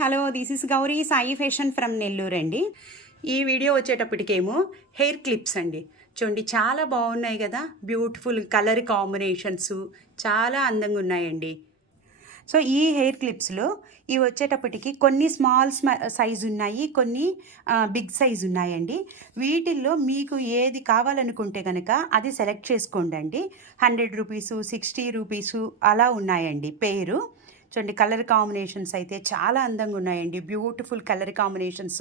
Hello, this is Gauri Sai fashion from Nellore అండి. ఈ video వచ్చేటప్పటికేమో hair clips అండి. చూడండి, చాలా బాగున్నాయి కదా, బ్యూటిఫుల్ కలర్ కాంబినేషన్స్ చాలా అందంగా ఉన్నాయండి. సో ఈ హెయిర్ క్లిప్స్లో ఇవి వచ్చేటప్పటికి కొన్ని స్మాల్ సైజు ఉన్నాయి, కొన్ని బిగ్ సైజు ఉన్నాయండి. వీటిల్లో మీకు ఏది కావాలనుకుంటే కనుక అది సెలెక్ట్ చేసుకోండి. 100 రూపీసు, 60 రూపీసు అలా ఉన్నాయండి పేరు. చూడండి, కలర్ కాంబినేషన్స్ అయితే చాలా అందంగా ఉన్నాయండి. Beautiful colour combinations.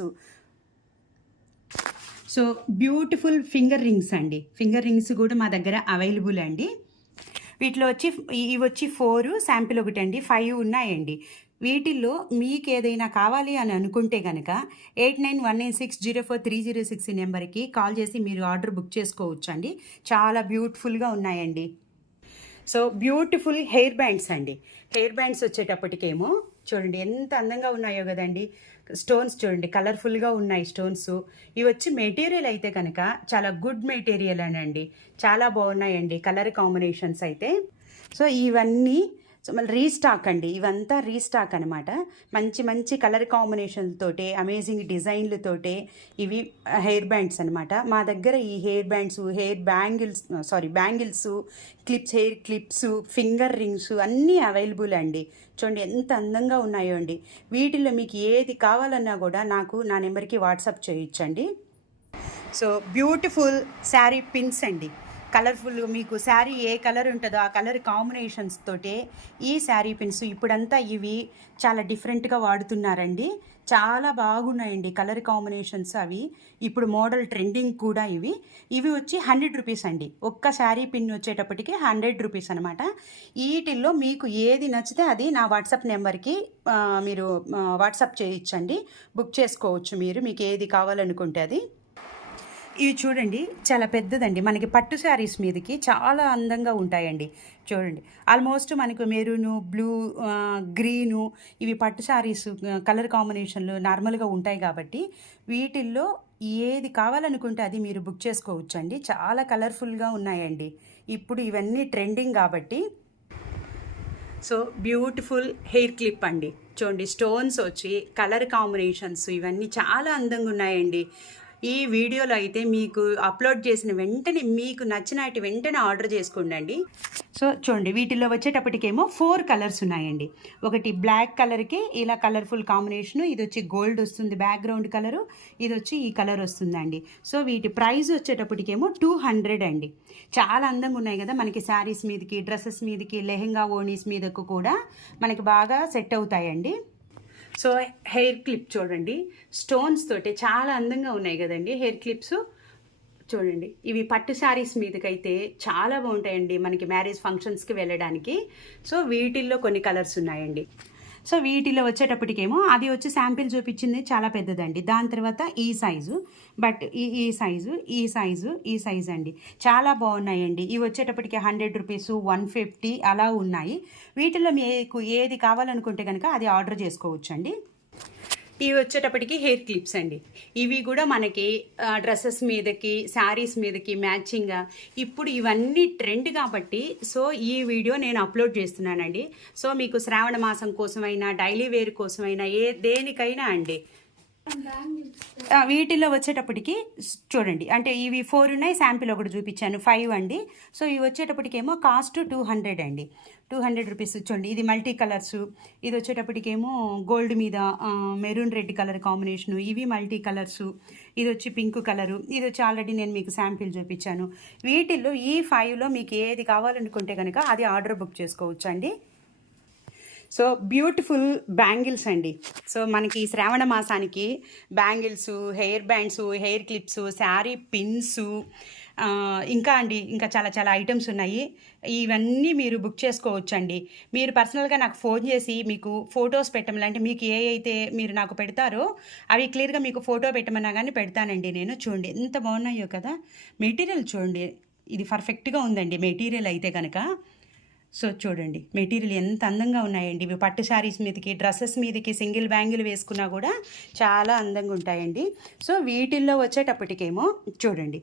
So beautiful finger rings అండి. ఫింగర్ రింగ్స్ కూడా మా దగ్గర అవైలబుల్ అండి. వీటిలో ఇవి వచ్చి 4, శాంపిల్ ఒకటి అండి, 5 ఉన్నాయండి. వీటిల్లో మీకు ఏదైనా కావాలి అని అనుకుంటే కనుక 8919604306 నెంబర్కి కాల్ చేసి మీరు ఆర్డర్ బుక్ చేసుకోవచ్చు అండి. చాలా బ్యూటిఫుల్గా ఉన్నాయండి. సో బ్యూటిఫుల్ హెయిర్ బ్యాండ్స్ అండి. హెయిర్ బ్యాండ్స్ వచ్చేటప్పటికేమో చూడండి ఎంత అందంగా ఉన్నాయో కదండి. స్టోన్స్ చూడండి, కలర్ఫుల్గా ఉన్నాయి స్టోన్స్. ఇవి వచ్చి మెటీరియల్ అయితే కనుక చాలా గుడ్ మెటీరియల్ అనండి. చాలా బాగున్నాయండి కలర్ కాంబినేషన్స్ అయితే. సో ఇవన్నీ మళ్ళీ రీస్టాక్ అండి. ఇవంతా రీస్టాక్ అనమాట. మంచి మంచి కలర్ కాంబినేషన్లతోటే, అమేజింగ్ డిజైన్లతోటే ఇవి హెయిర్ బ్యాండ్స్ అనమాట. మా దగ్గర ఈ hair bands, hair bangles, clips, hair clips, finger rings అన్నీ అవైలబుల్ అండి. చూడండి ఎంత అందంగా ఉన్నాయో అండి. వీటిల్లో మీకు ఏది కావాలన్నా కూడా నాకు నా నెంబర్కి వాట్సాప్ చేయొచ్చండి. సో బ్యూటిఫుల్ శారీ పిన్స్ అండి. కలర్ఫుల్, మీకు శారీ ఏ కలర్ ఉంటుందో ఆ కలర్ కాంబినేషన్స్ తోటే ఈ శారీ పిన్స్. ఇప్పుడంతా ఇవి చాలా డిఫరెంట్గా వాడుతున్నారండి. చాలా బాగున్నాయండి కలర్ కాంబినేషన్స్. అవి ఇప్పుడు మోడల్ ట్రెండింగ్ కూడా. ఇవి వచ్చి 100 రూపీస్ అండి. ఒక్క శారీ పిన్ వచ్చేటప్పటికి 100 రూపీస్ అనమాట. వీటిల్లో మీకు ఏది నచ్చితే అది నా వాట్సాప్ నెంబర్కి మీరు వాట్సాప్ చేయొచ్చండి. బుక్ చేసుకోవచ్చు మీకు ఏది కావాలనుకుంటే అది. ఇవి చూడండి, చాలా పెద్దదండి. మనకి పట్టు శారీస్ మీదకి చాలా అందంగా ఉంటాయండి. చూడండి, ఆల్మోస్ట్ మనకు మెరూను, బ్లూ, గ్రీను ఇవి పట్టు శారీస్ కలర్ కాంబినేషన్లు నార్మల్గా ఉంటాయి కాబట్టి వీటిల్లో ఏది కావాలనుకుంటే అది మీరు బుక్ చేసుకోవచ్చండి. చాలా కలర్ఫుల్గా ఉన్నాయండి. ఇప్పుడు ఇవన్నీ ట్రెండింగ్ కాబట్టి. సో బ్యూటిఫుల్ హెయిర్ క్లిప్ అండి. చూడండి, స్టోన్స్ వచ్చి కలర్ కాంబినేషన్స్ ఇవన్నీ చాలా అందంగా ఉన్నాయండి. ఈ వీడియోలో అయితే మీకు అప్లోడ్ చేసిన వెంటనే మీకు నచ్చినట్టు వెంటనే ఆర్డర్ చేసుకోండి. సో చూడండి, వీటిల్లో వచ్చేటప్పటికేమో 4 కలర్స్ ఉన్నాయండి. ఒకటి బ్లాక్ కలర్కి ఇలా కలర్ఫుల్ కాంబినేషను, ఇది వచ్చి గోల్డ్ వస్తుంది బ్యాక్గ్రౌండ్ కలరు, ఇది వచ్చి ఈ కలర్ వస్తుందండి. సో వీటి ప్రైస్ వచ్చేటప్పటికేమో 200 అండి. చాలా అందంగా ఉన్నాయి కదా, మనకి శారీస్ మీదకి, డ్రెస్సెస్ మీదకి, లెహెంగా ఓనీస్ మీదకు కూడా మనకి బాగా సెట్ అవుతాయండి. సో హెయిర్ క్లిప్ చూడండి, స్టోన్స్ తోటి చాలా అందంగా ఉన్నాయి కదండి హెయిర్ క్లిప్స్. చూడండి, ఇవి పట్టు శారీస్ మీదకైతే చాలా బాగుంటాయండి మనకి మ్యారేజ్ ఫంక్షన్స్కి వెళ్ళడానికి. సో వీటిల్లో కొన్ని కలర్స్ ఉన్నాయండి. సో వీటిలో వచ్చేటప్పటికేమో అది వచ్చి శాంపిల్ చూపించింది చాలా పెద్దదండి. దాని తర్వాత ఈ సైజు, బట్ ఈ సైజు అండి. చాలా బాగున్నాయండి. ఇవి వచ్చేటప్పటికి 100 రూపీసు, 150 అలా ఉన్నాయి. వీటిలో మీకు ఏది కావాలనుకుంటే కనుక అది ఆర్డర్ చేసుకోవచ్చు అండి. ఇవి వచ్చేటప్పటికి హెయిర్ క్లిప్స్ అండి. ఇవి కూడా మనకి డ్రెస్సెస్ మీదకి, శారీస్ మీదకి మ్యాచింగ్గా ఇప్పుడు ఇవన్నీ ట్రెండ్ కాబట్టి సో ఈ వీడియో నేను అప్లోడ్ చేస్తున్నానండి. సో మీకు శ్రావణ మాసం కోసమైనా, డైలీ వేర్ కోసమైనా, దేనికైనా అండి. వీటిల్లో వచ్చేటప్పటికి చూడండి, అంటే ఇవి 4 ఉన్నాయి, శాంపిల్ ఒకటి చూపించాను 5 అండి. సో ఇవి వచ్చేటప్పటికేమో కాస్ట్ 200 అండి. 200 రూపీస్. చూడండి, ఇది మల్టీ కలర్స్. ఇది వచ్చేటప్పటికేమో గోల్డ్ మీద మెరూన్ రెడ్ కలర్ కాంబినేషను, ఇవి మల్టీ కలర్సు. ఇది వచ్చి పింక్ కలరు, ఇది వచ్చి ఆల్రెడీ నేను మీకు శాంపిల్ చూపించాను. వీటిల్లో ఈ 5లో మీకు ఏది కావాలనుకుంటే కనుక అది ఆర్డర్ బుక్ చేసుకోవచ్చు అండి. సో బ్యూటిఫుల్ బ్యాంగిల్స్ అండి. సో మనకి శ్రావణ మాసానికి bangles, hair bands, hair clips, sari pins, ఇంకా చాలా చాలా ఐటమ్స్ ఉన్నాయి. ఇవన్నీ మీరు బుక్ చేసుకోవచ్చు అండి. మీరు పర్సనల్గా నాకు ఫోన్ చేసి మీకు ఫొటోస్ పెట్టమని, మీకు అయితే మీరు నాకు పెడతారో అవి క్లియర్గా మీకు ఫోటో పెట్టమన్నా కానీ పెడతానండి నేను. చూడండి ఎంత బాగున్నాయో కదా, మెటీరియల్ చూడండి, ఇది పర్ఫెక్ట్గా ఉందండి మెటీరియల్ అయితే కనుక. సో చూడండి, మెటీరియల్ ఎంత అందంగా ఉన్నాయండి. ఇవి పట్టు శారీస్ మీదకి, డ్రెస్సెస్ మీదకి సింగిల్ బ్యాంగిల్ వేసుకున్నా కూడా చాలా అందంగా ఉంటాయండి. సో వీటిల్లో వచ్చేటప్పటికేమో చూడండి,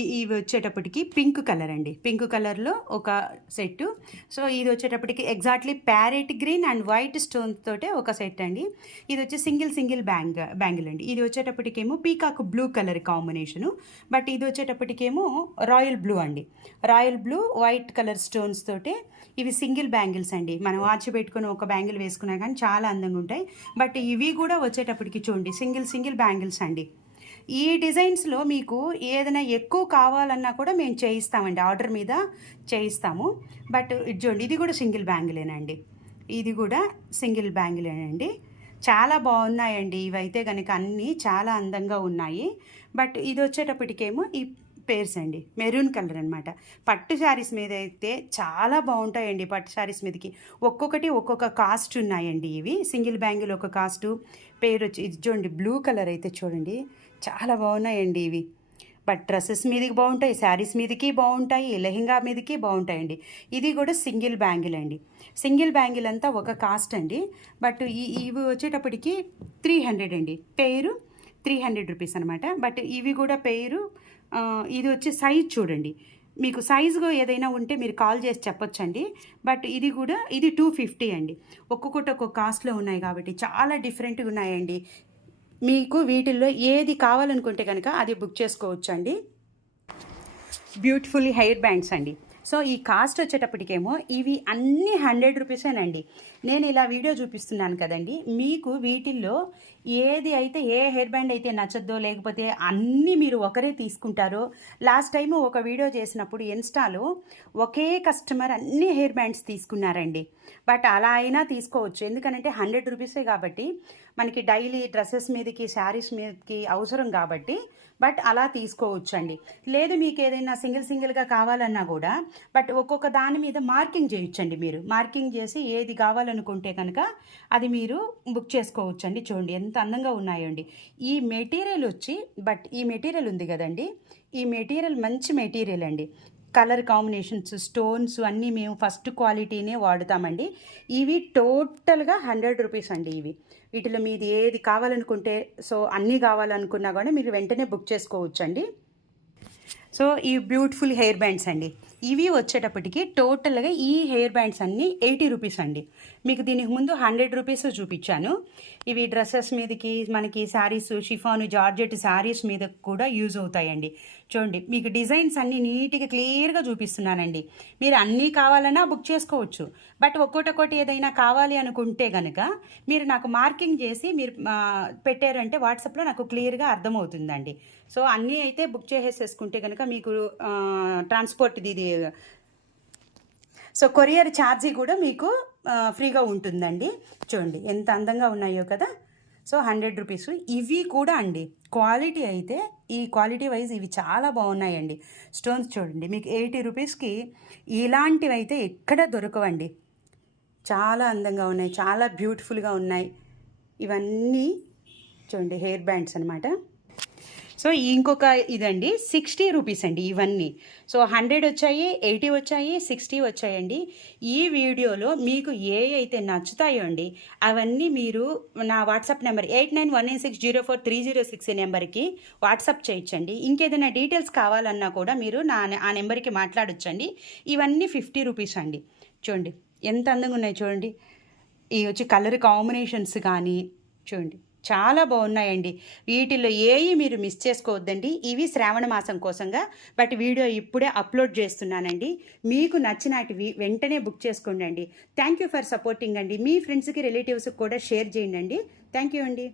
ఇవి వచ్చేటప్పటికి పింక్ కలర్ అండి, పింక్ కలర్లో ఒక సెట్టు. సో ఇది వచ్చేటప్పటికి exactly parrot green and white stones తోటే ఒక సెట్ అండి. ఇది వచ్చి సింగిల్ బ్యాంగిల్ అండి. ఇది వచ్చేటప్పటికేమో peacock blue colour combination, but ఇది వచ్చేటప్పటికేమో రాయల్ బ్లూ అండి, royal blue white colour stones తోటే ఇవి సింగిల్ బ్యాంగిల్స్ అండి. మనం వాచ్ పెట్టుకుని ఒక బ్యాంగిల్ వేసుకున్నా కానీ చాలా అందంగా ఉంటాయి. బట్ ఇవి కూడా వచ్చేటప్పటికి చూడండి సింగిల్ బ్యాంగిల్స్ అండి. ఈ డిజైన్స్లో మీకు ఏదైనా ఎక్కువ కావాలన్నా కూడా మేము చేయిస్తామండి, ఆర్డర్ మీద చేయిస్తాము. బట్ ఇది చూడండి, ఇది కూడా సింగిల్ బ్యాంగిలేనండి, ఇది కూడా సింగిల్ బ్యాంగిలేనండి. చాలా బాగున్నాయండి ఇవైతే కనుక, అన్నీ చాలా అందంగా ఉన్నాయి. బట్ ఇది వచ్చేటప్పటికేమో ఈ పేర్స్ అండి, మెరూన్ కలర్ అనమాట. పట్టు శారీస్ మీద అయితే చాలా బాగుంటాయండి. పట్టు శారీస్ మీదకి ఒక్కొక్కటి ఒక్కొక్క కాస్ట్ ఉన్నాయండి. ఇవి సింగిల్ బ్యాంగిల్ ఒక కాస్టు, పేరు వచ్చి ఇది చూడండి బ్లూ కలర్ అయితే చూడండి చాలా బాగున్నాయండి ఇవి. బట్ డ్రెస్సెస్ మీదకి బాగుంటాయి, శారీస్ మీదకి బాగుంటాయి, లెహెంగా మీదకి బాగుంటాయండి. ఇది కూడా సింగిల్ బ్యాంగిల్ అండి, సింగిల్ బ్యాంగిల్ అంతా ఒక కాస్ట్ అండి. బట్ ఇవి వచ్చేటప్పటికి 300 అండి, పేరు 300 రూపీస్ అనమాట. బట్ ఇవి కూడా పేరు ఇది వచ్చి సైజ్ చూడండి, మీకు సైజుగా ఏదైనా ఉంటే మీరు కాల్ చేసి చెప్పొచ్చండి. బట్ ఇది కూడా ఇది 250 అండి. ఒక్కొక్కటి ఒక్కొక్క కాస్ట్లో ఉన్నాయి కాబట్టి చాలా డిఫరెంట్గా ఉన్నాయండి. మీకు వీటిల్లో ఏది కావాలనుకుంటే కనుక అది బుక్ చేసుకోవచ్చండి. బ్యూటిఫుల్ హెయిర్ బ్యాండ్స్ అండి. సో ఈ కాస్ట్ వచ్చేటప్పటికేమో ఇవి అన్నీ 100 రూపీసేనండి. నేను ఇలా వీడియో చూపిస్తున్నాను కదండి, మీకు వీటిల్లో ఏది అయితే ఏ హెయిర్ బ్యాండ్ అయితే నచ్చద్దో, లేకపోతే అన్నీ మీరు ఒకరే తీసుకుంటారో. లాస్ట్ టైము ఒక వీడియో చేసినప్పుడు ఇన్స్టాలో ఒకే కస్టమర్ అన్ని హెయిర్ బ్యాండ్స్ తీసుకున్నారండి. బట్ అలా అయినా తీసుకోవచ్చు, ఎందుకంటే 100 రూపీసే కాబట్టి మనకి డైలీ డ్రెస్సెస్ మీదకి శారీస్ మీదకి అవసరం కాబట్టి. బట్ అలా తీసుకోవచ్చు అండి. లేదు మీకు ఏదైనా సింగిల్గా కావాలన్నా కూడా బట్ ఒక్కొక్క దాని మీద మార్కింగ్ చేయొచ్చండి. మీరు మార్కింగ్ చేసి ఏది కావాలనుకుంటే కనుక అది మీరు బుక్ చేసుకోవచ్చు అండి. చూడండి ఎంత అందంగా ఉన్నాయండి. ఈ మెటీరియల్ వచ్చి బట్ ఈ మెటీరియల్ ఉంది కదండి, ఈ మెటీరియల్ మంచి మెటీరియల్ అండి. కలర్ కాంబినేషన్స్, స్టోన్స్ అన్నీ మేము ఫస్ట్ క్వాలిటీనే వాడుతామండి. ఇవి టోటల్గా 100 రూపీస్ అండి. వీటిలో మీది ఏది కావాలనుకుంటే, సో అన్నీ కావాలనుకున్నా కూడా మీరు వెంటనే బుక్ చేసుకోవచ్చండి. సో ఈ బ్యూటిఫుల్ హెయిర్ బ్యాండ్స్ అండి, ఇవి వచ్చేటప్పటికి టోటల్గా ఈ హెయిర్ బ్యాండ్స్ అన్నీ 80 రూపీస్ అండి. మీకు దీనికి ముందు 100 రూపీస్ చూపించాను. ఇవి డ్రెస్సెస్ మీదకి, మనకి శారీస్, షిఫాను, జార్జెట్ శారీస్ మీద కూడా యూజ్ అవుతాయండి. చూడండి మీకు డిజైన్స్ అన్నీ నీట్గా క్లియర్గా చూపిస్తున్నానండి. మీరు అన్నీ కావాలన్నా బుక్ చేసుకోవచ్చు. బట్ ఒక్కొక్కటి ఏదైనా కావాలి అనుకుంటే కనుక మీరు నాకు మార్కింగ్ చేసి మీరు పెట్టారంటే వాట్సాప్లో నాకు క్లియర్గా అర్థమవుతుందండి. సో అన్నీ అయితే బుక్ చేసేసుకుంటే కనుక మీకు ట్రాన్స్పోర్ట్ ఇది, సో కొరియర్ ఛార్జీ కూడా మీకు ఫ్రీగా ఉంటుందండి. చూడండి ఎంత అందంగా ఉన్నాయో కదా. So 100 rupees. ఇవి కూడా అండి క్వాలిటీ అయితే, ఈ క్వాలిటీ వైజ్ ఇవి చాలా బాగున్నాయండి. స్టోన్స్ చూడండి మీకు 80 రూపీస్కి ఇలాంటివి అయితే ఎక్కడ దొరకవండి. చాలా అందంగా ఉన్నాయి, చాలా బ్యూటిఫుల్గా ఉన్నాయి. ఇవన్నీ చూడండి హెయిర్ బ్యాండ్స్ అనమాట. సో ఇంకొక ఇదండి 60 రూపీస్ అండి ఇవన్నీ. సో 100 వచ్చాయి, 80 వచ్చాయి, 60 వచ్చాయండి. ఈ వీడియోలో మీకు ఏ అయితే నచ్చుతాయో అండి అవన్నీ మీరు నా వాట్సాప్ నెంబర్ 8919604306 నెంబర్కి వాట్సాప్ చేయించండి. ఇంకేదైనా డీటెయిల్స్ కావాలన్నా కూడా మీరు ఆ నెంబర్కి మాట్లాడొచ్చండి. ఇవన్నీ 50 రూపీస్ అండి. చూడండి ఎంత అందంగా ఉన్నాయి చూడండి. ఇవి వచ్చి కలర్ కాంబినేషన్స్ కానీ చూడండి చాలా బాగున్నాయండి. వీటిల్లో ఏవి మీరు మిస్ చేసుకోవద్దండి. ఇవి శ్రావణ మాసం కోసంగా బట్ వీడియో ఇప్పుడే అప్లోడ్ చేస్తున్నానండి. మీకు నచ్చినటివి వెంటనే బుక్ చేసుకోండి అండి. థ్యాంక్ యూ ఫర్ సపోర్టింగ్ అండి. మీ ఫ్రెండ్స్కి, రిలేటివ్స్కి కూడా షేర్ చేయండి అండి. థ్యాంక్ యూ అండి.